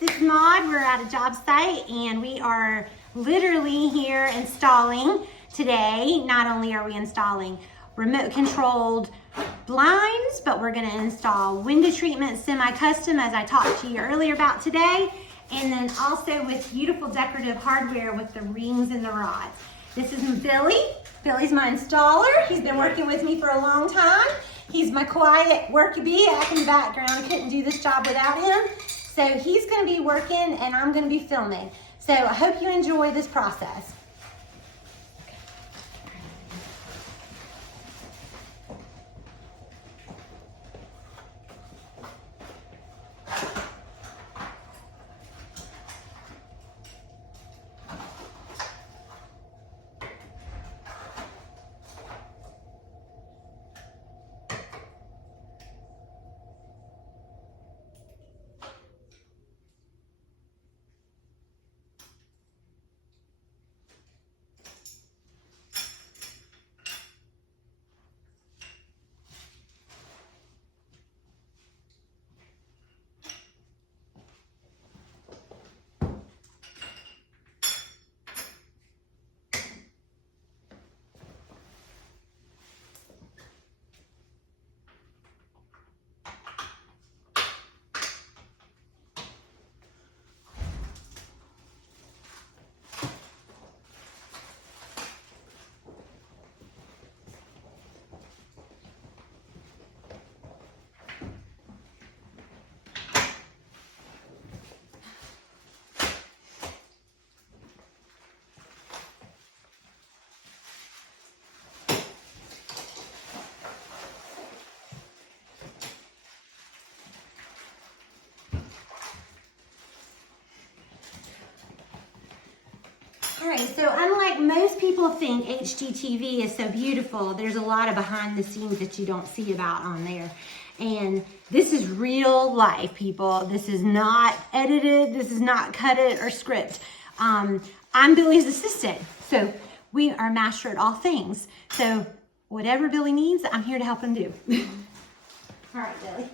this is Maud. We're at a job site and we are literally here installing today. Not only are we installing remote controlled blinds, but we're gonna install window treatment semi-custom as I talked to you earlier about today. And then also with beautiful decorative hardware with the rings and the rods. This is Billy. Billy's my installer. He's been working with me for a long time. He's my quiet worker bee back in the background. Couldn't do this job without him. So he's gonna be working and I'm gonna be filming. So I hope you enjoy this process. All right, so unlike most people think HGTV is so beautiful, there's a lot of behind the scenes that you don't see about on there. And this is real life, people. This is not edited. This is not cut it or script. I'm Billy's assistant. So we are master at all things. So whatever Billy needs, I'm here to help him do. All right, Billy.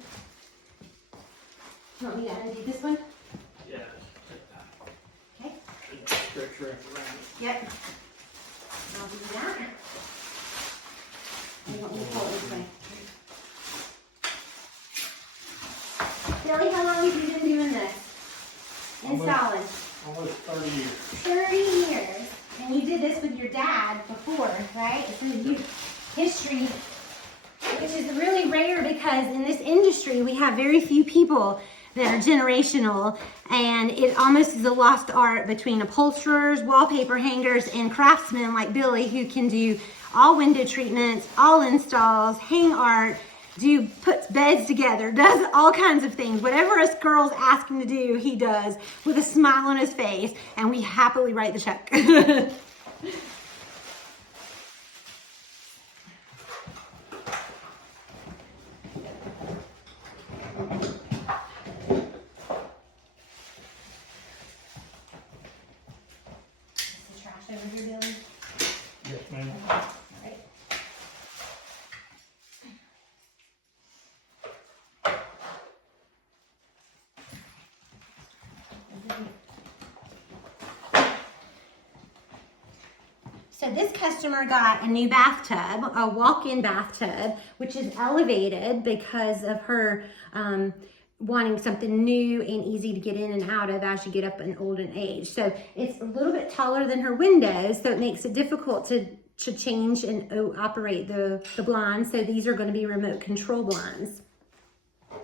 You want me to undo this one? Yeah. Okay. Stretch around. Yep. I'll do that. You want me to pull it this way? Billy, how long have you been doing this? Installing? Almost 30 years. 30 years. And you did this with your dad before, right? So you history, which is really rare because in this industry we have very few people that are generational, and it almost is a lost art between upholsterers, wallpaper hangers, and craftsmen like Billy who can do all window treatments, all installs, hang art, puts beds together, does all kinds of things. Whatever us girls ask him to do, he does with a smile on his face, and we happily write the check. Over here, Billy. Yes, ma'am. All right. So this customer got a new bathtub, a walk-in bathtub, which is elevated because of her wanting something new and easy to get in and out of as you get up in old age. So it's a little bit taller than her windows, so it makes it difficult to change and operate the blinds. So these are going to be remote control blinds. All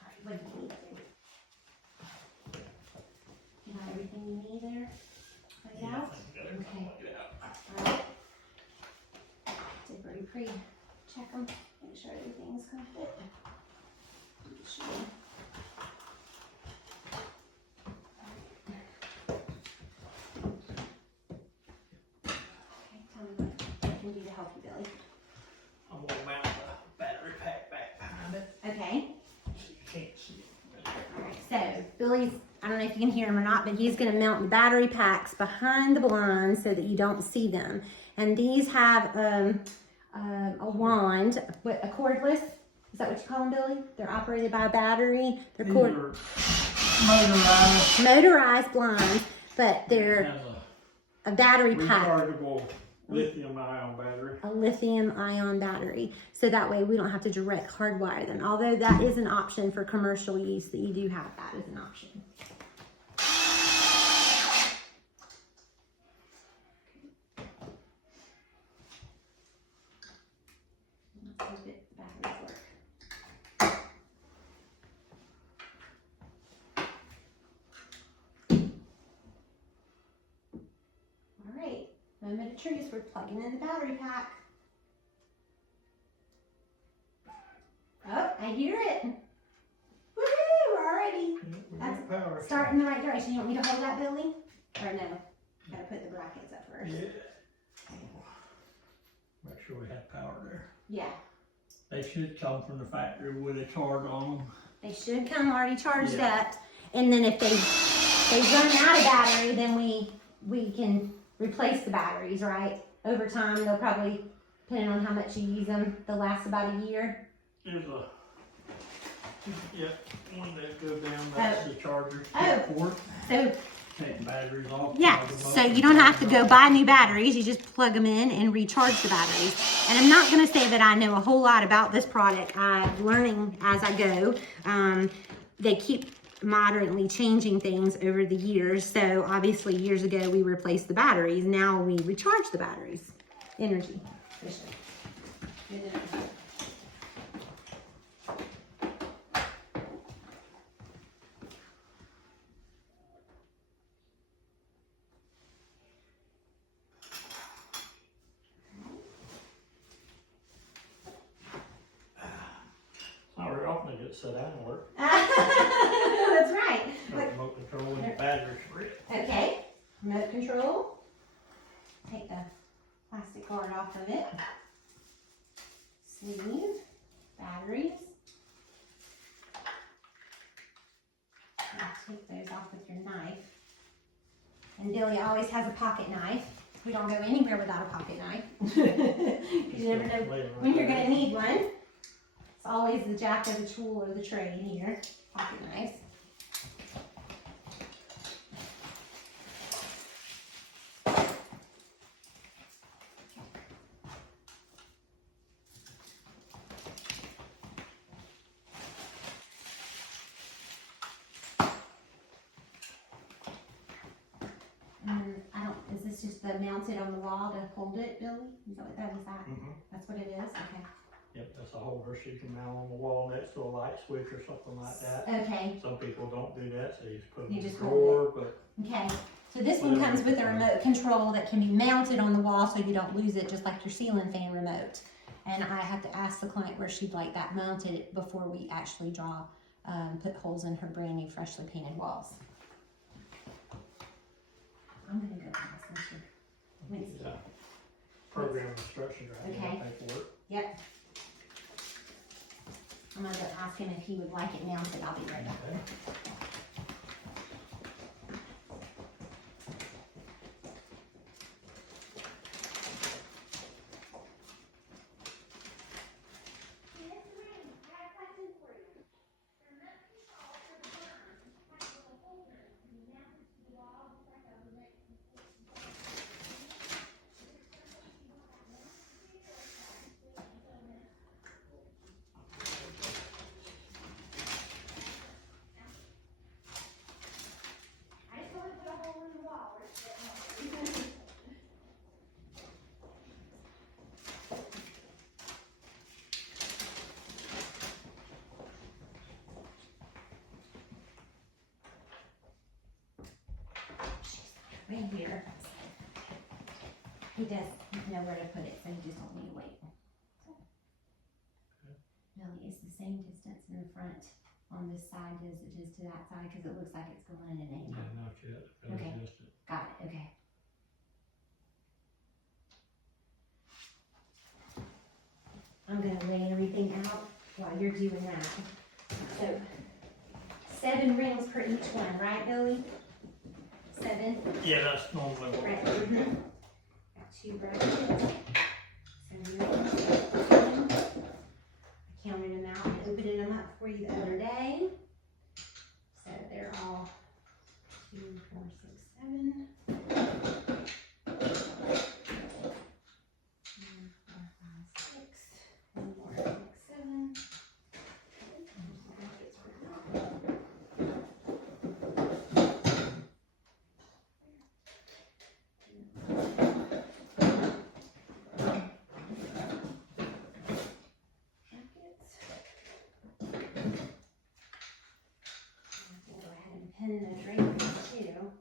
right, what do you need? You have everything you need there? Laid out? Okay. All right. Did already pre-check them, make sure everything's going to fit. I'm going to mount the battery pack back behind it. Okay. So you can't see it. Alright, so Billy's, I don't know if you can hear him or not, but he's going to mount the battery packs behind the blinds so that you don't see them. And these have a wand, a cordless. Is that what you call them, Billy? They're operated by a battery. They're These are motorized blinds, but they're Has a battery a pack. rechargeable lithium-ion battery. A lithium-ion battery, so that way we don't have to direct hardwire them. Although that is an option for commercial use, that you do have that as an option. Let's see if the batteries work. All right, moment of truth. We're plugging in the battery pack. Oh, I hear it. Woohoo! We're already We got power. starting the right direction. You want me to hold that, Billy? Or no? Gotta put the brackets up first. Yeah. Make sure we have power there. Yeah. They should come from the factory with a charge on them. They should come already charged Yeah. up. And then if they run out of battery, then we can replace the batteries, right? Over time, they'll probably, depending on how much you use them, they'll last about a year. There's one that goes down, that's the charger. Oh. Port. So, Take the batteries off. yeah, plug them up, so you and don't charge have to them go up. buy new batteries. You just plug them in and recharge the batteries. And I'm not going to say that I know a whole lot about this product. I'm learning as I go. They keep moderately changing things over the years. So obviously years ago we replaced the batteries. Now we recharge the batteries. Energy efficient. Good to know. Not very often they just sit down and work. That's right. Got remote control and the batteries for it. Okay, remote control. Take the plastic guard off of it. Sleeve, batteries. And take those off with your knife. And Billy always has a pocket knife. We don't go anywhere without a pocket knife. You never know when you're gonna need one. It's always the jack of the tool or the trade here. Pocket knife. Is this just the mounted on the wall to hold it, Billy? Is that what that is? That's what it is? Okay. Yep, that's a holder so you can mount on the wall next to a light switch or something like that. Okay. Some people don't do that, so you just put them You in the just hold drawer, but Okay. So this one comes with a remote control that can be mounted on the wall so you don't lose it, just like your ceiling fan remote. And I have to ask the client where she'd like that mounted before we actually put holes in her brand new freshly painted walls. I'm gonna go past this here. Wait. yeah. Program instructions right Okay. there, paperwork. Yep. I'm gonna go ask him if he would like it mounted. I'll be right back. Okay. Right here. He does know where to put it, so he just told me to wait. Really, it's the same distance in the front on this side as it is to that side, because it looks like it's going in an angle. Yeah, not yet. Okay. Just Got it, okay. I'm gonna lay everything out while you're doing that. So, 7 rings per each one, right, Billy? 7? yeah, that's normally what Right. we do. Got 2 brushes. So you're I counted them out and opening them up for you the other day. So they're all pin the draperies too.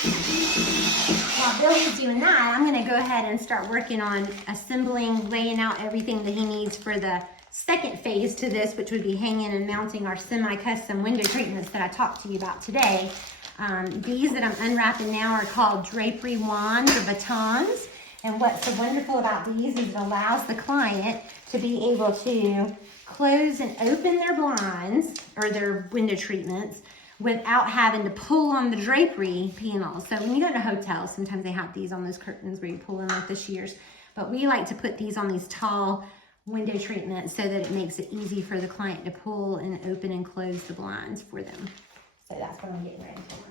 2, 4, While Billy's doing that, I'm gonna go ahead and start working on assembling, laying out everything that he needs for the second phase to this, which would be hanging and mounting our semi-custom window treatments that I talked to you about today. These that I'm unwrapping now are called drapery wands or batons. And what's so wonderful about these is it allows the client to be able to close and open their blinds or their window treatments without having to pull on the drapery panels. So when you go to hotels, sometimes they have these on those curtains where you pull in with the shears. But we like to put these on these tall window treatments so that it makes it easy for the client to pull and open and close the blinds for them. So that's what I'm getting ready for.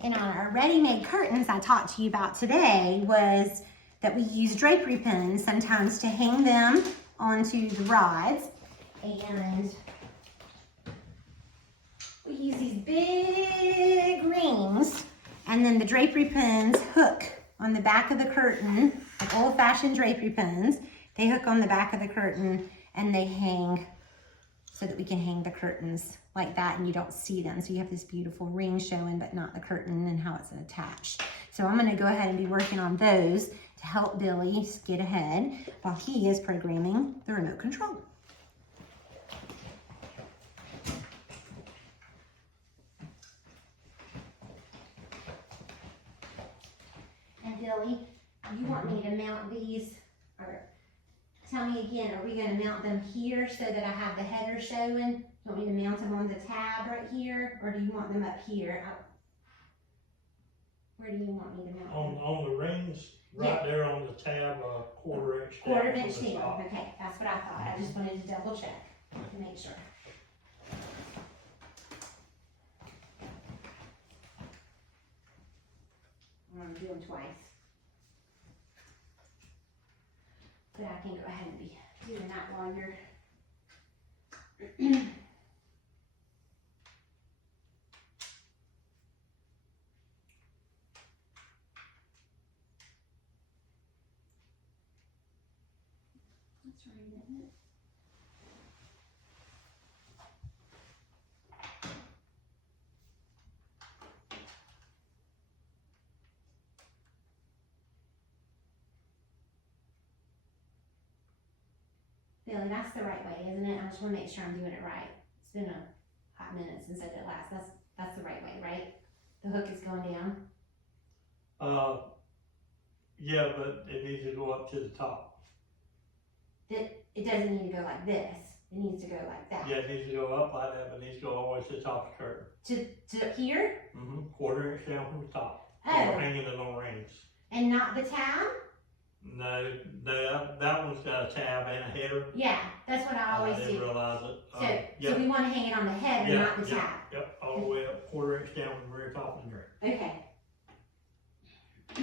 And on our ready-made curtains I talked to you about today was that we use drapery pins sometimes to hang them onto the rods. And we use these big rings, and then the drapery pins hook on the back of the curtain, like old-fashioned drapery pins. They hook on the back of the curtain and they hang so that we can hang the curtains like that and you don't see them. So you have this beautiful ring showing, but not the curtain and how it's attached. So I'm gonna go ahead and be working on those to help Billy get ahead while he is programming the remote control. And Billy, you want me to mount these, or tell me again, are we gonna mount them here so that I have the header showing? Do you want me to mount them on the tab right here, or do you want them up here? Where do you want me to mount them? On the rings, right there on the tab, quarter-inch down. Quarter inch from the down, top. okay, that's what I thought. I just wanted to double check to make sure. I'm doing twice. But I can go ahead and be doing that while you're That's right, isn't it? Billy, that's the right way, isn't it? I just want to make sure I'm doing it right. It's been a hot minute since I did it last. That's the right way, right? The hook is going down. Yeah, but it needs to go up to the top. It doesn't need to go like this. It needs to go like that. Yeah, it needs to go up like that, but it needs to go all the way to the top of the curtain. To here? Quarter-inch down from the top. Oh. We're hanging it on rings. And not the tab? No, that one's got a tab and a header. Yeah, that's what I always I didn't do. realize it. So we want to hang it on the header, not the tab. Yep, all the way up, quarter-inch down from the very top of the ring. Okay. I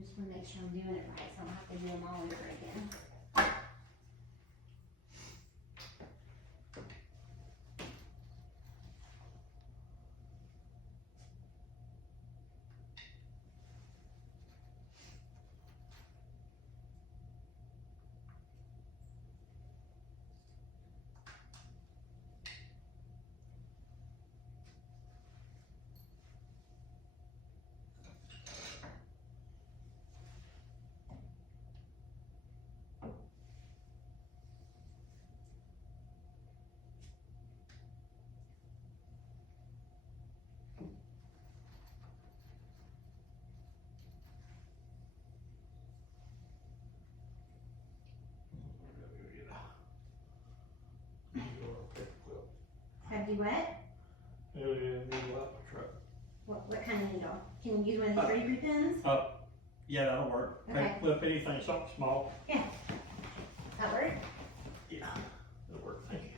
just want to make sure I'm doing it right, so I don't have to do them all over again. be wet? It'll be a needle out my truck. What kind of needle? Can you use one of these drapery pins? Yeah, that'll work. Okay. If anything, something small. That work? Yeah, it'll work. Thank you.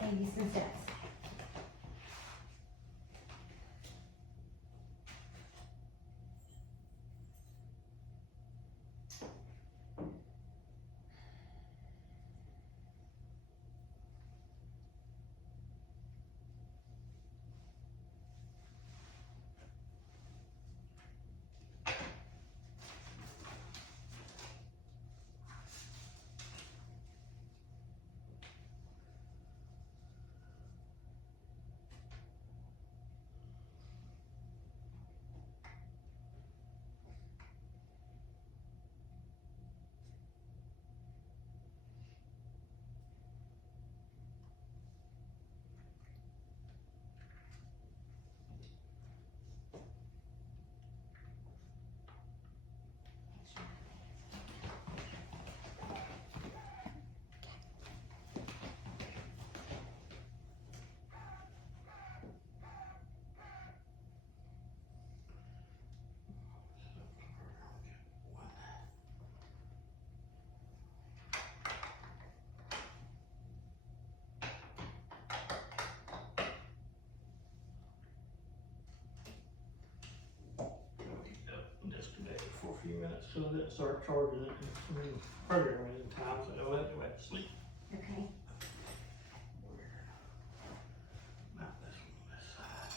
Save you some steps. Disconnect it for a few minutes so that it starts charging it. Programming in time, so it'll let it went to sleep. Okay. Mount this one on this side.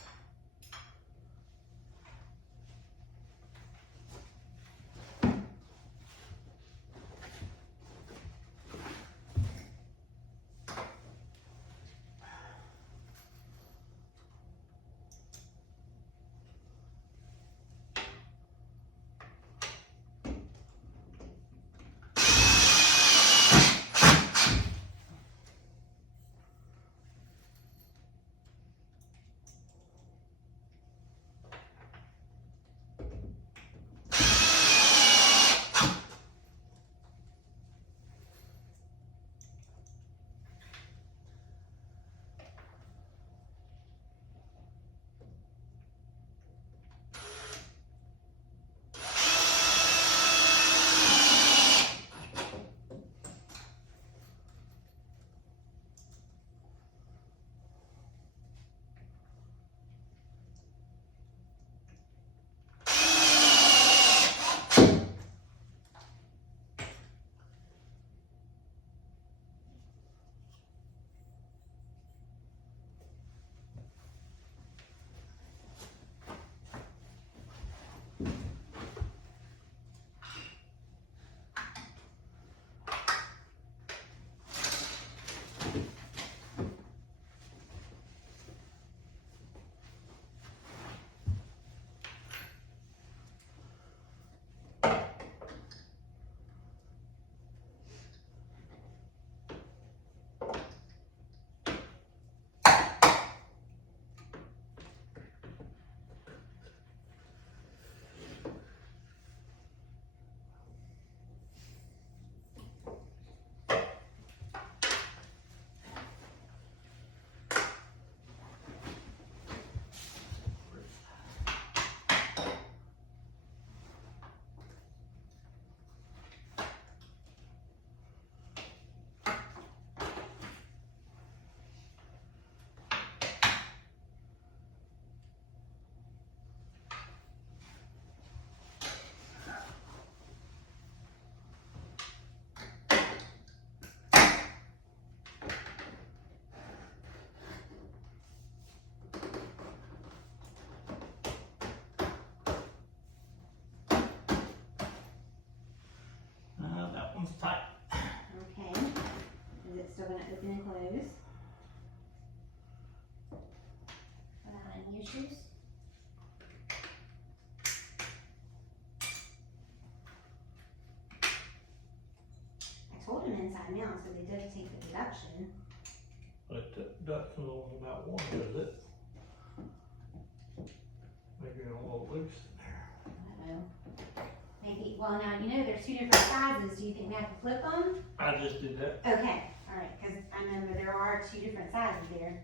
That one's tight. Okay. Is it still gonna open and close? Without any issues? I told him inside now, so they did take the deduction. But that's only about one, is it? Maybe a little loose in there. I don't know. Maybe, well, now, you know, there's two different sizes. Do you think we have to flip them? I just did that. Okay, all right, because I remember there are two different sizes there.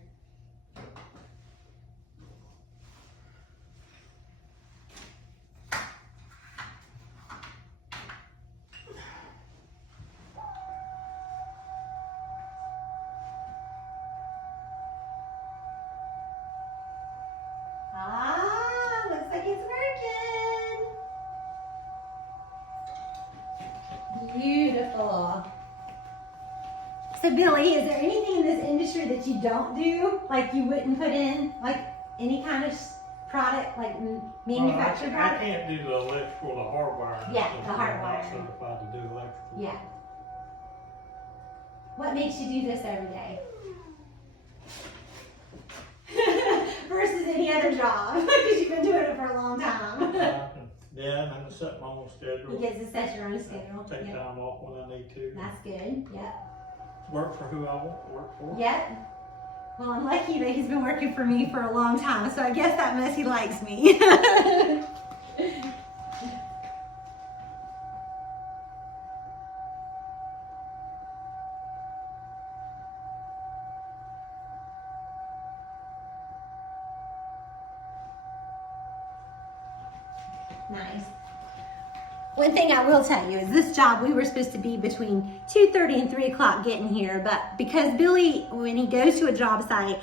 So Billy, is there anything in this industry that you don't do? Like you wouldn't put in, like any kind of product, like manufactured Well, I product? can't do the electrical, the hardwiring. Yeah, stuff. the I'm hardwiring. not certified to do electrical. Yeah. What makes you do this every day? Versus any other job, because you've been doing it for a long time. Yeah, and I'm set my own schedule. You get to set your own schedule. Take Yep. time off when I need to. That's good. Yep. Work for who I want to work for. Yep. Well, I'm lucky that he's been working for me for a long time, so I guess that means he likes me. Nice. One thing I will tell you is this job, we were supposed to be between 2:30 and 3 o'clock getting here, but because Billy, when he goes to a job site,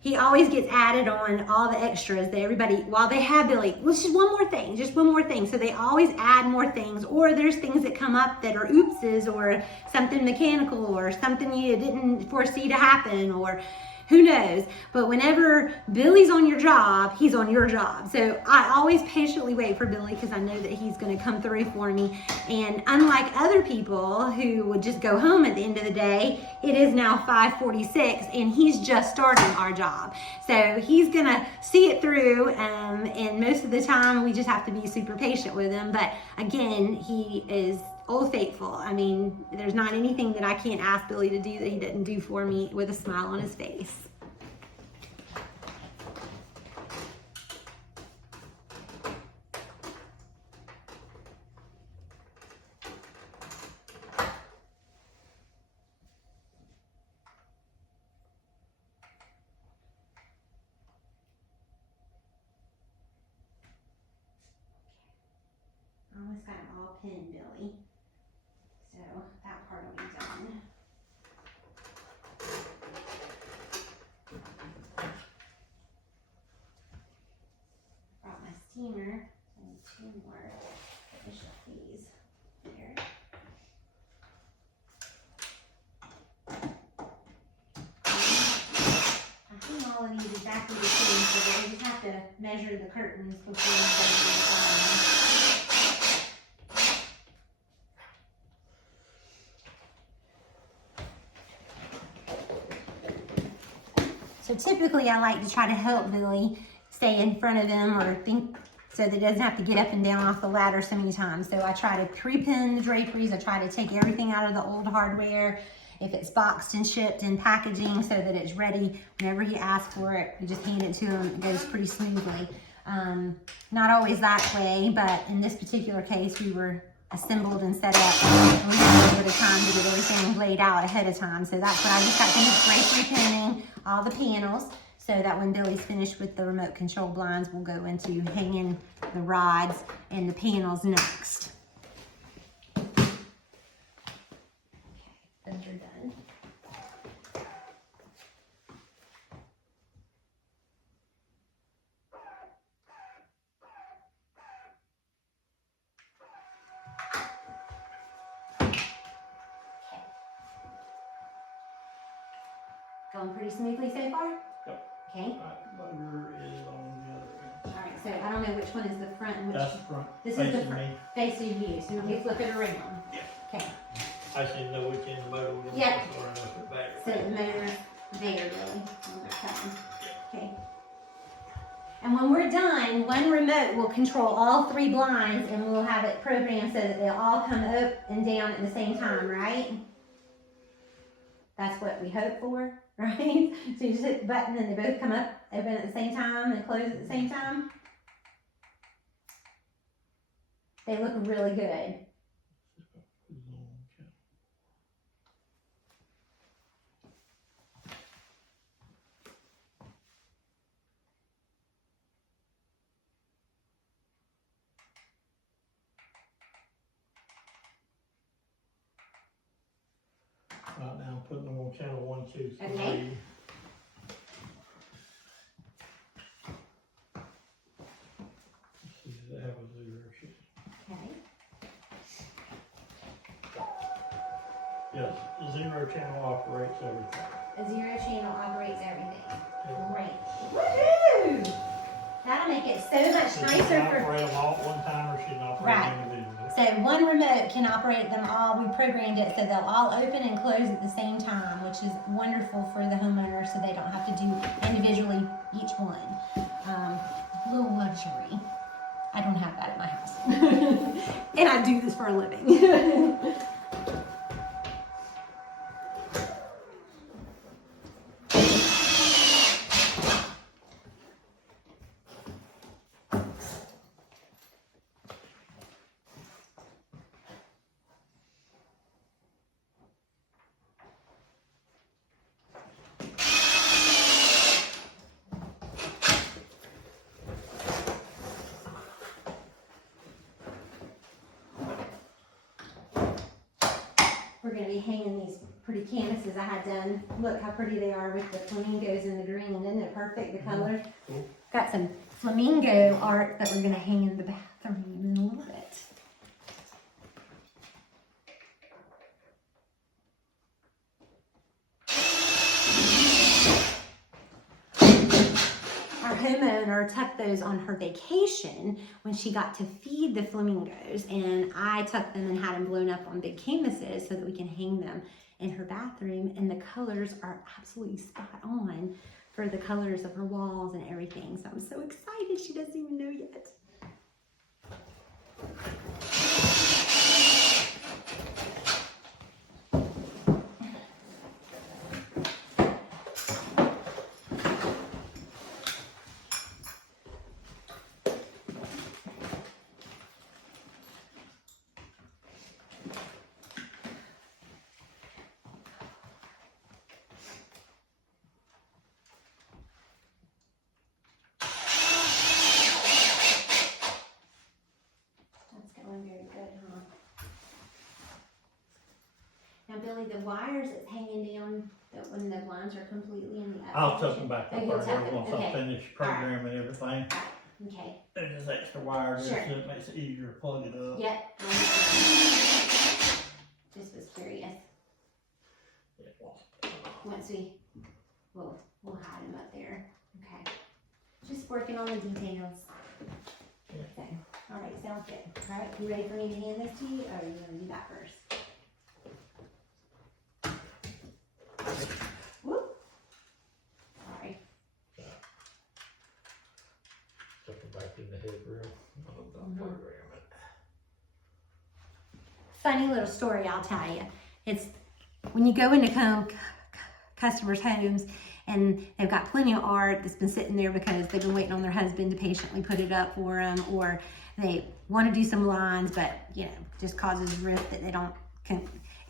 he always gets added on all the extras that everybody, while they have Billy, well, just one more thing. So they always add more things, or there's things that come up that are oopses, or something mechanical, or something you didn't foresee to happen, or who knows. But whenever Billy's on your job, he's on your job. So I always patiently wait for Billy because I know that he's going to come through for me. And unlike other people who would just go home at the end of the day, it is now 5:46 and he's just starting our job. So he's going to see it through. And most of the time we just have to be super patient with him. But again, he is Old Faithful. I mean, there's not anything that I can't ask Billy to do that he didn't do for me with a smile on his face. I almost got it all pinned, Billy. So that part will be done. Brought my steamer. I need 2 more. Finish up these. There. I think all of these exactly the same, so we just have to measure the curtains before we go to the bottom. So typically I like to try to help Billy stay in front of him or think so that he doesn't have to get up and down off the ladder so many times. So I try to pre-pin the draperies. I try to take everything out of the old hardware. If it's boxed and shipped in packaging so that it's ready whenever he asks for it, we just hand it to him. It goes pretty smoothly. Not always that way, but in this particular case, we were assembled and set up. And we had a little bit of time to get everything laid out ahead of time. So that's what I just got finished drapery pinning all the panels so that when Billy's finished with the remote control blinds, we'll go into hanging the rods and the panels next. Okay, those are done. Going pretty smoothly so far? Yep. Okay. Motor is on the other end. All right, so I don't know which one is the front and which. That's the front. This is the facing front. me. Facing you, so we flip it around. Yeah. Okay, I just didn't know which end the motor was on. Yeah. Or if it back. so the motor's there, really. Okay. And when we're done, one remote will control all 3 blinds and we'll have it programmed so that they'll all come up and down at the same time, right? That's what we hope for, right? So you just hit the button and they both come up, open at the same time and close at the same time. They look really good. Right now, I'm putting them on channel 1, 2, 3. Okay. See, they have a 0 shit. Okay. Yes, the zero channel operates everything. A 0 channel operates everything. Yeah. Great. Woohoo! That'll make it so much So she nicer can for. operate them all at one time, or she can operate Right. them individually. So one remote can operate them all. We programmed it so they'll all open and close at the same time, which is wonderful for the homeowner, so they don't have to do individually each one. Little luxury. I don't have that at my house. And I do this for a living. We're going to be hanging these pretty canvases I had done. Look how pretty they are with the flamingos and the green. Isn't it perfect, the colors? Cool. Got some flamingo art that we're going to hang in the bathroom in a little bit. Our homeowner tucked those on her vacation when she got to feed the flamingos, and I tucked them and had them blown up on big canvases so that we can hang them in her bathroom, and the colors are absolutely spot on for the colors of her walls and everything. So I'm so excited. She doesn't even know yet. Very good, huh? Now, Billy, the wires that's hanging down, that when the blinds are completely in the up I'll tuck position- them back Oh, up you'll right tuck there them, once okay. I finish programming everything. Okay. There's just extra wire there, Sure. so it makes it easier to plug it up. Yep. Just was curious. Yeah, well, Once we'll hide them up there. Okay. Just working on the details. Yeah. So, all right, sounds good. All right, you ready for me to hand this to you, or are you gonna do that first? Whoop. All right. tuck it back in the head real. I'll program it. Funny little story I'll tell you. It's when you go into customers' homes and they've got plenty of art that's been sitting there because they've been waiting on their husband to patiently put it up for them, or they want to do some lines, but just causes rift that they don't.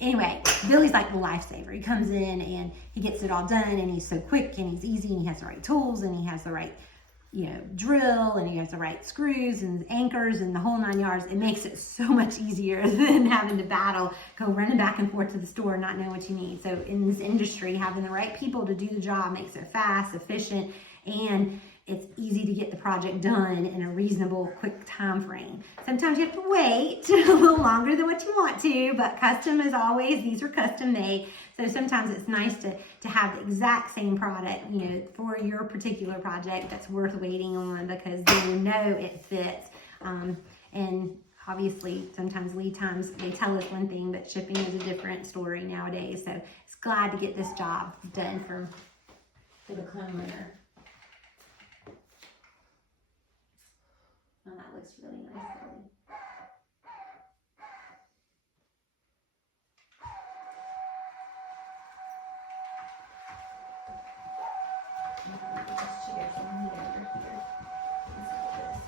Anyway, Billy's like the lifesaver. He comes in and he gets it all done, and he's so quick and he's easy, and he has the right tools, and he has the right drill, and he has the right screws and anchors and the whole 9 yards. It makes it so much easier than having to battle, go running back and forth to the store, not know what you need. So in this industry, having the right people to do the job makes it fast, efficient, and it's easy to get the project done in a reasonable, quick time frame. Sometimes you have to wait a little longer than what you want to, but custom as always, these are custom made. So sometimes it's nice to have the exact same product, for your particular project that's worth waiting on, because then you know it fits. And obviously sometimes lead times, they tell us one thing, but shipping is a different story nowadays. So it's glad to get this job done for the homeowner. Oh, that looks really nice, Billy. This chair from here over here. Let's do this.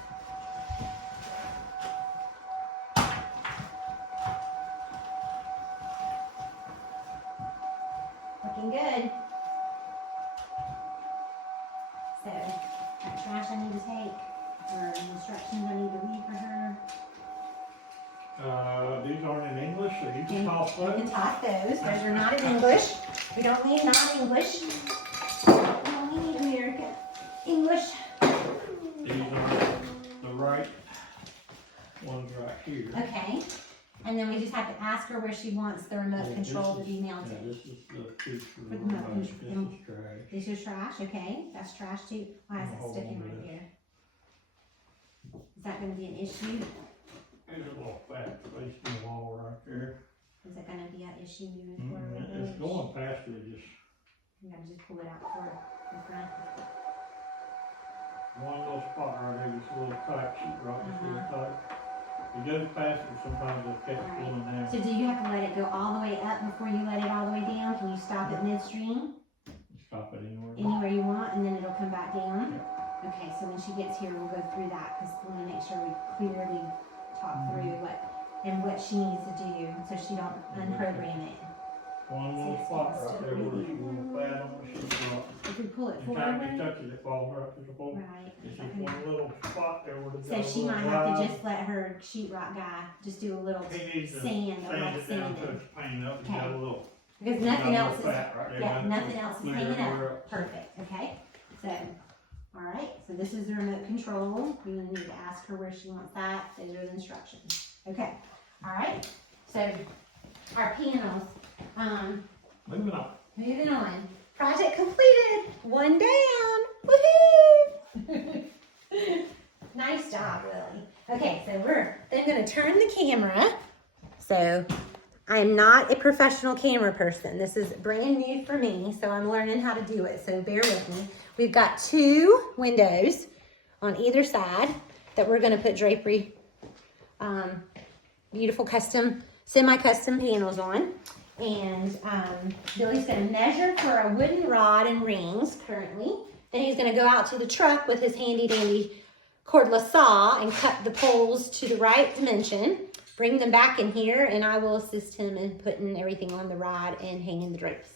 Looking good. So, got trash I need to take, or instructions I need to read for her. These aren't in English, so you can toss You can those. toss those. Those are not in English. We don't need non-English. We only need American English. These are the right ones right here. Okay. And then we just have to ask her where she wants the remote Yeah, control to this be Yeah, mounted. this is the feature. For the remote This control. is trash. This is trash, okay, that's trash too. Why is it Hold sticking on to right this. here? Is that gonna be an issue? There's a little fat space in the wall right there. Is it gonna be an issue moving forward? It's going past it, just You gotta just pull it out for the front. one little spot right there, just a little tight sheet rock, just a little tight. It goes past it, sometimes it'll catch it in there. So do you have to let it go all the way up before you let it all the way down? Can you stop it midstream? Stop it anywhere. Anywhere you want, and then it'll come back down? Okay, so when she gets here, we'll go through that, because we wanna make sure we clearly talk through what she needs to do, so she don't unprogram it. One little spot right there where it's a little flat on the sheet rock. If we pull it Anytime you forward, touch it, it falls right to the floor. right. It's just one little spot there where it's got So a she little might have to rise. just let her sheetrock guy just do a little He needs to sand, or sand like it down, sanding. touch the paint up, you got a little. Because you got nothing a else little is, fat right there, yeah, nothing else is clear hanging everywhere up. Perfect, okay? So, alright, so this is the remote control. You need to ask her where she wants that. Those are the instructions. Okay, alright, so our panels, Moving on. moving on. Project completed, one down, woohoo! Nice job, Lily. Okay, so we're then gonna turn the camera. So I am not a professional camera person. This is brand new for me, so I'm learning how to do it, so bear with me. We've got 2 windows on either side that we're gonna put drapery, beautiful custom, semi-custom panels on. And Billy's gonna measure for a wooden rod and rings currently. Then he's gonna go out to the truck with his handy dandy cordless saw and cut the poles to the right dimension. Bring them back in here, and I will assist him in putting everything on the rod and hanging the drapes.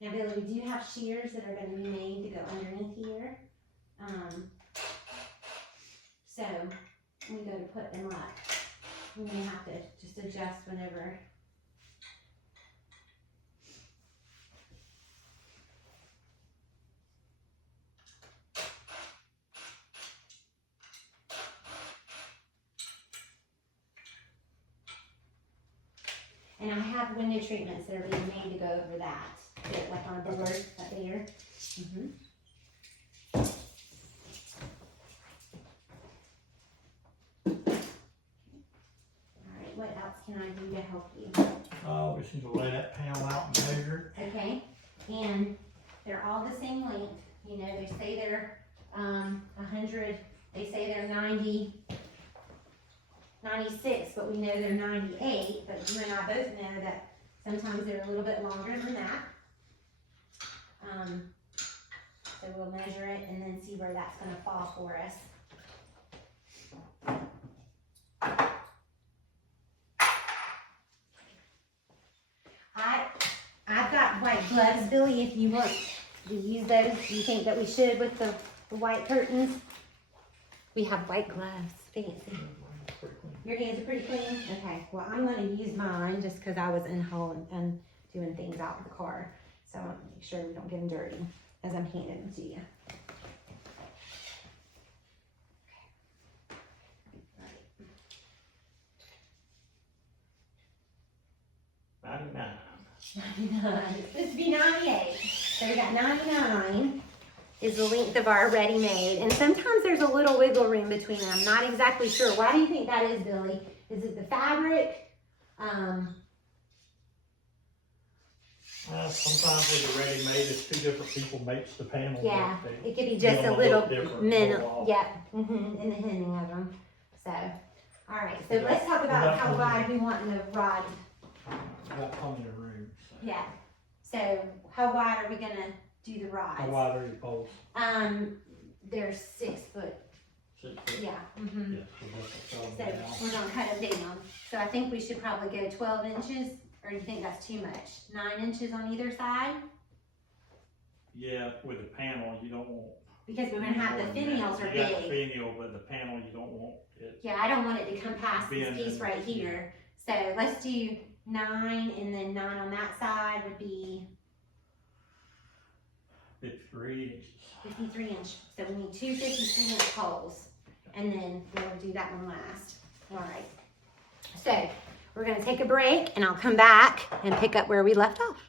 Now, Billy, we do have shears that are going to be made to go underneath here. So we go to put them up. We may have to just adjust whenever. And I have window treatments that are being made to go over that, like on a board right there. Alright, what else can I do to help you? Oh, we just need to lay that panel out and measure it. Okay, and they're all the same length. You know, they say they're 100, they say they're 90, 96, but we know they're 98. But you and I both know that sometimes they're a little bit longer than that. So we'll measure it and then see where that's going to fall for us. I've got white gloves, Billy, if you want to use those. Do you think that we should with the white curtains? We have white gloves, fancy. Your hands are pretty clean? Okay, well, I'm gonna use mine just because I was in hauling and doing things out of the car. So I want to make sure we don't get them dirty as I'm handing them to you. 99. 99. It's supposed to be 98. So we got 99 is the length of our ready-made. And sometimes there's a little wiggle room between them. Not exactly sure. Why do you think that is, Billy? Is it the fabric? Sometimes with the ready-made, it's 2 different people makes the panel. Yeah, They it could be give just them a little different minute. roll off. Yeah, in the hemming of them. So, all right. So let's talk about how wide we want the rod. Got plenty of room. So. Yeah. So how wide are we gonna do the rods? How wide are your poles? They're 6 foot. 6 foot? Yeah. Mm-hmm. Yeah, so So that's a we're gonna cut them down. So I think we should probably go 12 inches, or do you think that's too much? 9 inches on either side? Yeah, with the panel, you don't want. Because we're gonna have the finials are You got the big. finial, but the panel, you don't want it. Yeah, I don't want it to come past this Bend piece and- right here. So let's do 9, and then 9 on that side would be 53 inches. 53 inch. So we need two 53 inch poles. And then we'll do that one last. All right. So we're gonna take a break and I'll come back and pick up where we left off.